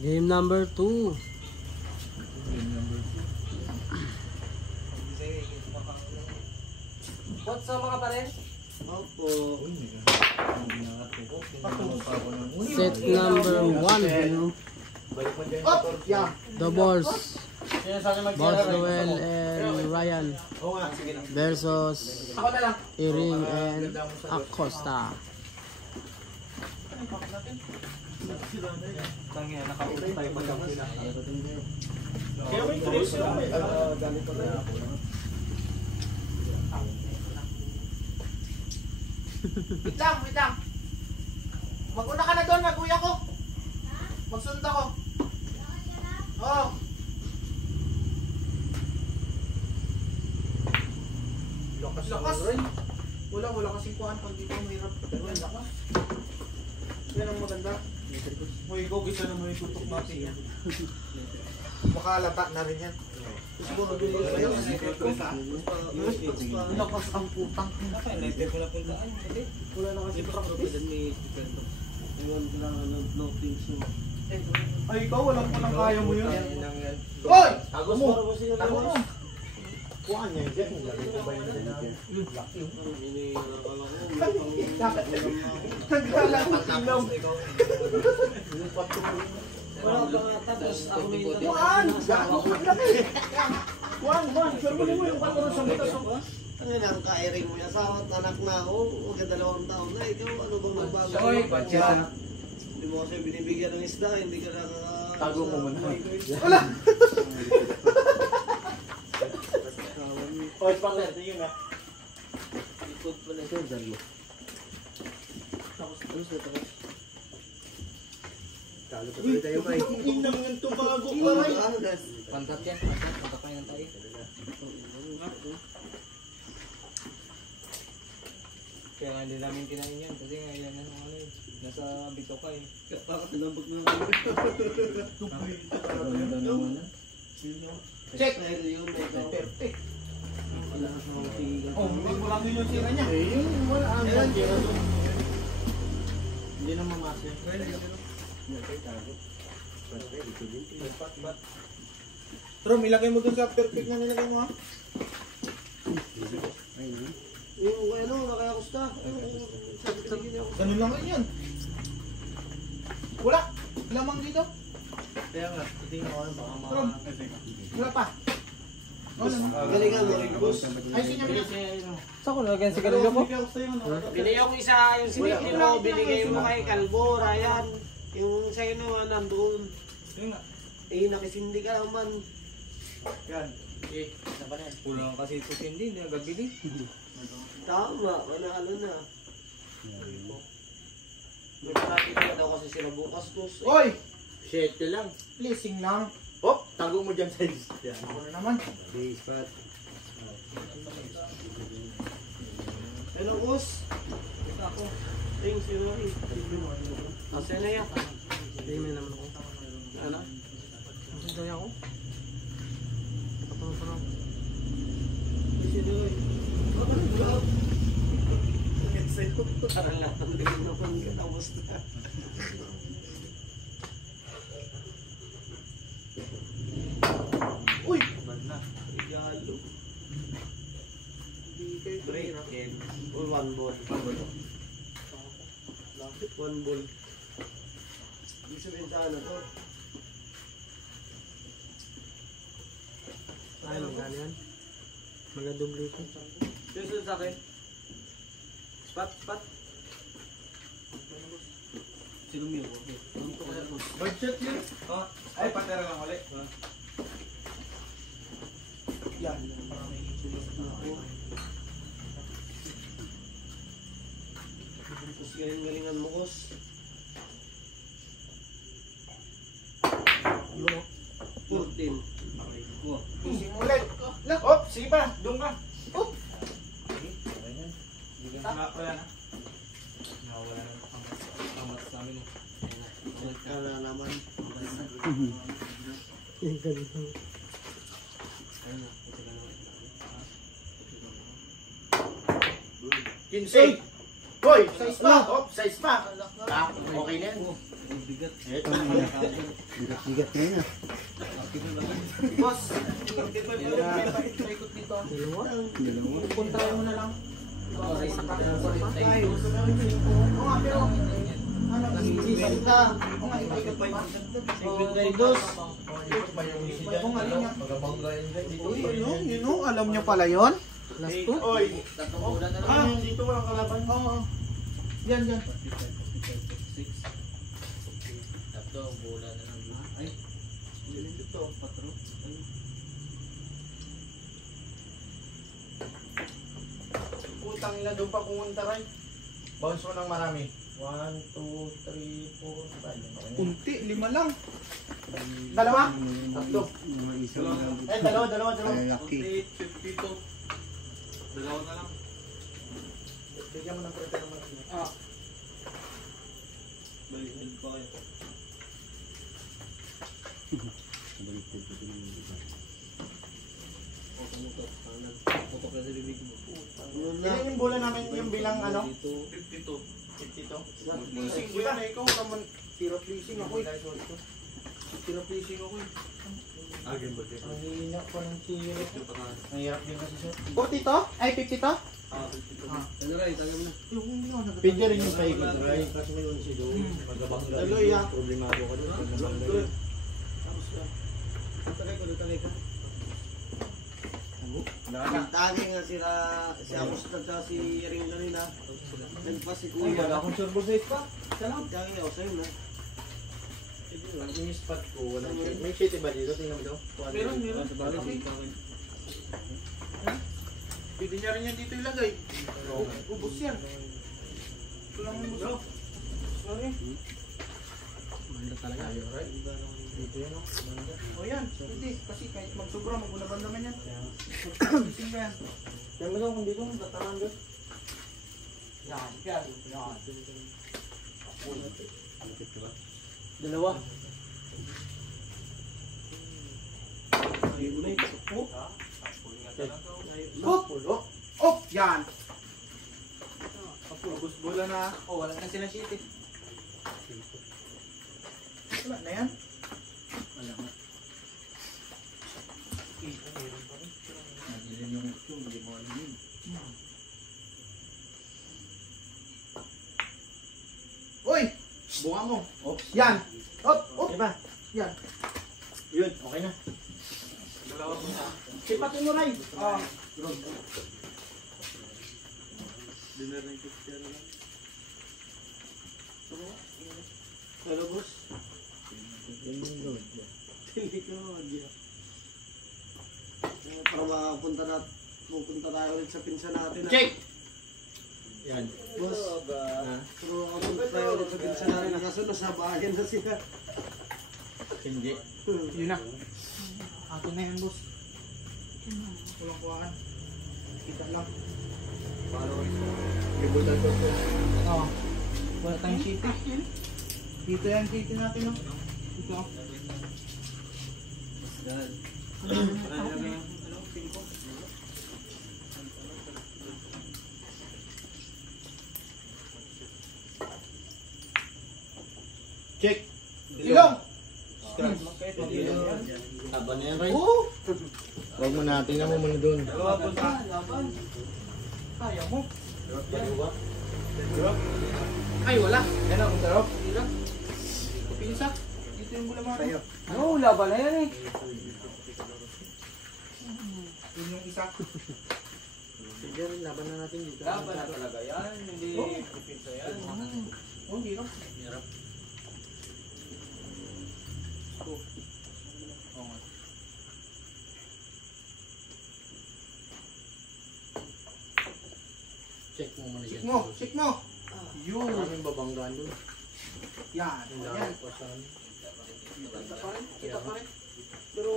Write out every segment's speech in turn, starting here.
Game number 2. What's up mga pare? Opo. Set number 1. Op! Yeah. Doubles. Boss Noel and Ryan versus Ako na lang. Iring and Acosta. Tangina, nakaulit tayo pa lang sila. Kaya may trace yun. Galing pa tayo. Wait lang. Mag-una ka na doon, mag-uya ko. Magsunod ako. Oo. Lakas. Wala kasing kuhaan pag dito mahirap. Lakas. Yan ang maganda. May gogis na naman yung tutok natin yan. Makalata na rin yan. Siguro din yun kayo. Lakas ang putang. Wala na kasi practice. Ay, ikaw walang kaya mo yun. Hoy! Tago mo! Tago mo! Kuhaan niya yun. Naglalapag Tapos ako may Kuhaan! Kuhaan! Sure mo mo yung kato sa mitas. Ano lang, ka-airing mo yung asawa at anak na ako, magka-2 taon na, ikaw ano bang magbago? Soy, badya. Hindi mo kasi binibigyan ng isda, hindi ka Tago mo muna. Wala! Oy, partner, sige na. ikot pa na ito. Talo pa tayo kay. Inang ng tumago ka rin. Pantat yan, pantat pa yan tayo. Kaya nga hindi namin kinain yan kasi nga yan ano yun. Nasa bito ka eh. Baka tinambag na ako. Check! Dahil yun, ito. Perfect. Wala ka sa mga tigigan. Oh, hindi mo lang yung sira niya. Wala ang sira. Hindi na mamasya. Rom, ilagay mo dun sa perfect na nilagay mo ha. Yung ano, nakakakusta. Ganun lang rin yun. Wala. Lamang dito. Kaya nga, hindi nga ako baka Rom, wala pa. galingan mo rin, boss. Ay, sinya mo. Saan ko nalagyan si Kalilo ko? Binigay ko isa, yung sinigil mo, binigay mo kay Kalbo, Ryan. Yung sa'yo naman, nandun. Nakisindi ka naman. Yan. Kulang kasi ito hindi nagabili. Tama, manalo na. May parati ka daw kasi sila bukas, boss. Oy! 7 lang. Blessing lang. Hop! Tago mo dyan sa yan. Ako na naman. Base pat. Hello, boss. Ako. Thanks, you know. Asa na yan? Hindi may naman ako. Ano? Hindi ako. Kapag ako. Parang lang ang galing na pang katapos na. Uy! Regalo. Break game. Or 1 ball. 1 ball. Ibig sabihin sa ano to? Ay, magkano yan? Mag-double ko. Susunod sa akin. Spot. Sino mo yun? Budget yun. Oh, ay, patera lang ulit. Yan. Tapos galing-galingan mo, boss. Ano? 14. Ising ulit. Op, sige pa. Doon ka. Op. Wala na. Nawala na kamat sa amin. Kala naman. Yung ganito. Kinsey! Hoy! Size pa! Hop! Size pa! Ah, okay na yan. Ito na bigat na yun ah. Boss, ikot dito. Dalawa? Puntahan mo na lang. Ay, Oo nga, pero ano, sisig na. oo nga, ikot pa yun. Kay dos. Oo nga, yun nga. Uy, yun o, alam nyo pala yun? Last two? Oy, dito walang kalaban. Oo. Yan, yan. Tatlong bola na lang. Ay, ito, patro. Putang ina doon pa pumunta rin. Bounce mo ng marami. 1, 2, 3, 4, 5. Kunti, 5 lang. Dalawa? Tatlo. Eh, dalawa. Laki. 52. Dalawa na lang. Bigyan mo ng prepare ng marami. Balik ko kayo. Putok na sa bibig mo. Ilan yung bola namin yung bilang ano? 52. 52. Pleasing ko yan. Ikaw naman. Tira pleasing ako eh. Tira pleasing ako eh. Ang hihina ko ng tira. Ang hirap din kasi siya. 40 to? Ay, 50 to? Ano rin, taga mo na. Yung hindi ako nagtatapos. Pwede rin yung paikot rin. Kasi may unsi doon. Magabang Tuloy, ah. Problemado ka doon. Magabang Tagay ka. Nagtagi nga sila, si Amos at si Ring kanina. Nagpa si Uy, Kuya. wala akong turbo safe pa. Nagtagi ako sa'yo na. Yung spot ko, walang shit. May shit ba dito? Tingnan mo daw. Meron. Pwede niya rin yan dito ilagay. Ubus yan. Ito lang yung buso. Sorry. Manda talaga. Dito yan o. O yan, hindi. Kasi kahit magsubra, magulaban naman yan. Magpagising ba yan? Tingnan mo daw kung dito. Tatangan doon. Yan. Dalawa. Pulo. Oh, yan. Ubus bola na. Oh, wala na sila shit eh. Wala na yan. Wala nga. Nagilin yung ito. Hindi mo alam yun. Uy! Bunga mo. Oops. Yan. Op. Diba? Yan. Yun, okay na. Dalawa mo na. Sipatin mo rin. Oh. Dinner ng picture lang. Hello, boss. Para pupunta tayo ulit sa pinsan natin. Check! Yan. Boss, pero pupunta tayo ulit sa pinsan natin. Kaso nasa bayan na sila. Hindi. Yun na. Atin na yan, boss. Walang kuhaan. Kita lang. Libutan ko po. Oh. Wala tayong city. Dito yan, city natin, no? Dito. Check. Ilong! Taba na yan, Ray. Oo! Huwag mo natin na mo muna doon. Kaya mo. Ay, wala. Yan ang darap. Pinsa. Dito yung bulamara. Tayo. No, laban na yan eh. Yun yung isa. Sige, laban na natin dito. Laban na talaga yan. Hindi pipinsa yan. Oh, hirap. Hirap. Check mo muna Check yan. mo. Check mo. Yun. Maraming babanggaan doon. Yan. Yan. Kita pa rin. Kita pa rin. Pero,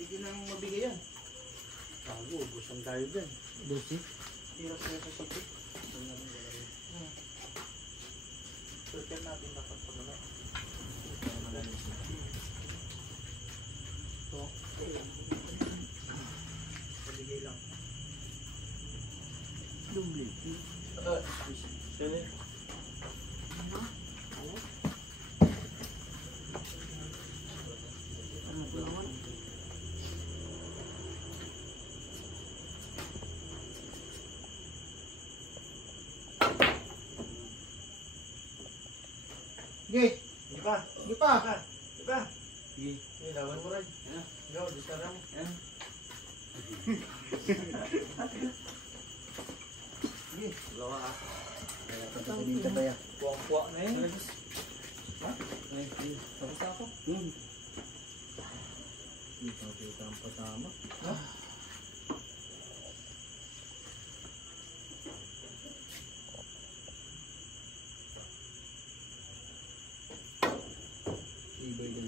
hindi nang mabigay yan. Tago, ubusan tayo dyan. Busi. Hirap na sa sakit. Prepare natin dapat pagala. Ito. Pabigay lang. Dubli. Sino? Sige. Hindi pa. Sige pa. Hindi pa. Sige. Sige, laban mo rin. Ayan. Go, diskara mo. Ayan. Sige. Dalawa ka. Dito pa yan. Kuwang-kuwa na yun. Ha? Ay, tapos na ako. Kita ang pasama.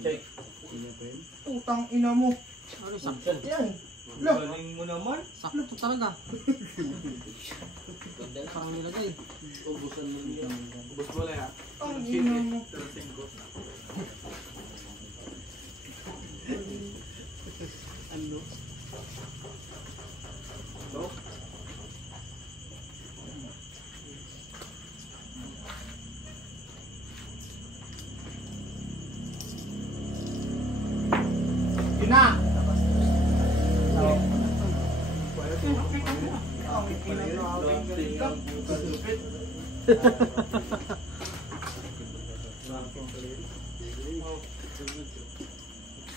Check. Utang ina mo. Ano, sakto. Yan. Lah. Galing mo naman. Sakto talaga. Parang nilagay. Ubusan mo dito. Ubus mo na yan. Ang ina mo. Ano? Go. Yun na.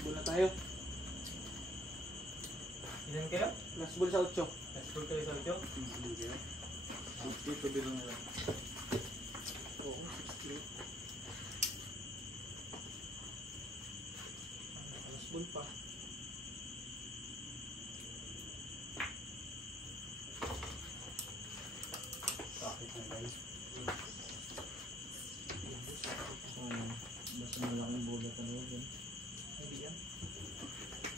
Bula tayo. Ilan kayo? Last ball sa 8. Let's go kayo sa utyo. Dito bilang nila. Last ball pa. Sakit na guys. Basta malaking bulat ano yun. Hindi yan.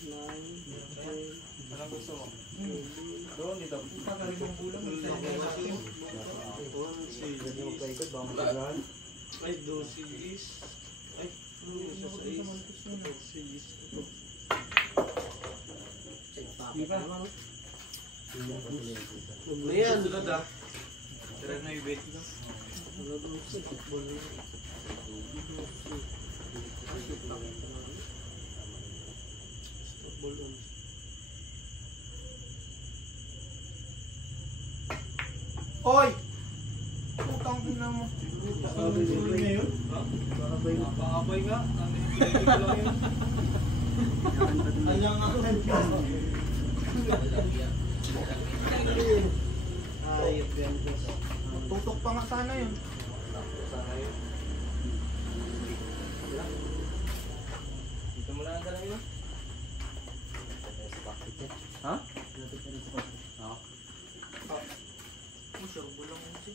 9, 10, Anong gusto mo? Doon dito. Pagaling yung bulang. Hindi mo paikot, baka matagahan. Ay, 12 is... Ay, isa sa is. 14 is. Di ba? Ayan, sunod ah. Tira na yung bait ko. Hoy! Utang ina mo. Napakabay nga. Ano yung pinigil ko lang yun? Alang ako. Ayop yan. Tutok pa nga sana yun. Sana yun. Dito mo lang ang dala yun. Ha? Sure, bulang mo siya.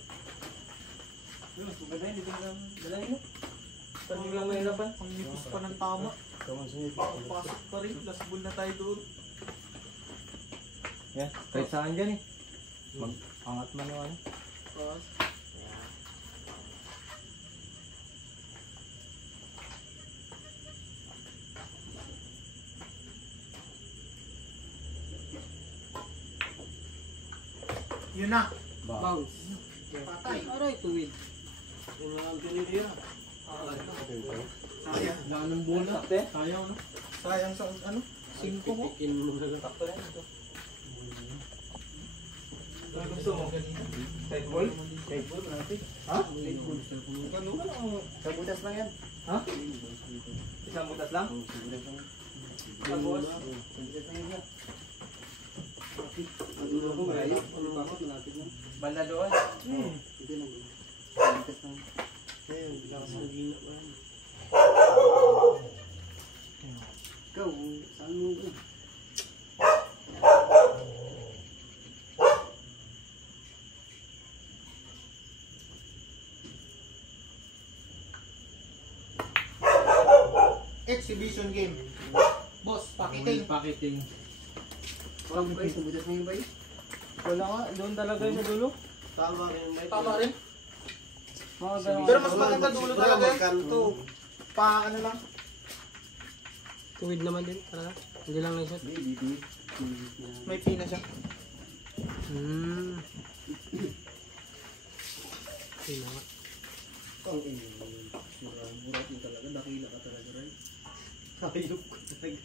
Yun, maganda yun. Dito mo lang dala yun. Saan mo lang mahirapan? Ang nipos pa ng tama. Pasok pa rin. Last ball na tayo doon. Yan, kahit saan dyan eh. Mag-angat man yung ano. Yun na. Bounce. Patay. Aray, tuwid. Yung mga ganito yan. Sayang. Wala ng bola. Sakte? Sayang no? Sayang sa ano? 5 ko. Pipikin mo na lang. Sakto lang ito. Ano gusto mo? Tight ball? Kahit po, natin. Ha? Ano? Sa butas lang yan. Ha? Isang butas lang? Isang butas? Ano ko ba? Ano pa ako? Malapit na. Banda doon? Hindi na. Butas na. Ayun, lakas ng gina pa yan. Ikaw, saan mo ba? Exhibition game. Boss, pakiting. Pakiting. Parang ba yung butas na yun ba yun? Wala nga, doon talaga yung sa dulo. Tama rin. May Tama rin. Mga ganun. Pero mas maganda dulo talaga yun. Kanto. Pa ano lang. Tuwid naman din talaga. Hindi lang na shot. May pina siya. Ayun na nga. Ang burat mo talaga. Dakila ka talaga rin. Hayop ko talaga rin.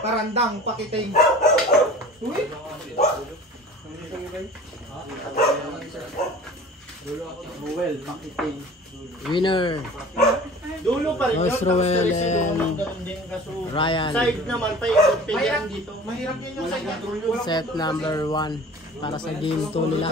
Karandang, pakiting. Uy! Ruel, pakiting. Winner, Dulo pa rin yun. Boss Tapos Ruel kasi and dulo, ganun din. Kaso Ryan. side naman, paikot yan dito. Mahirap yun yung side. set number 1 para sa game 2 nila.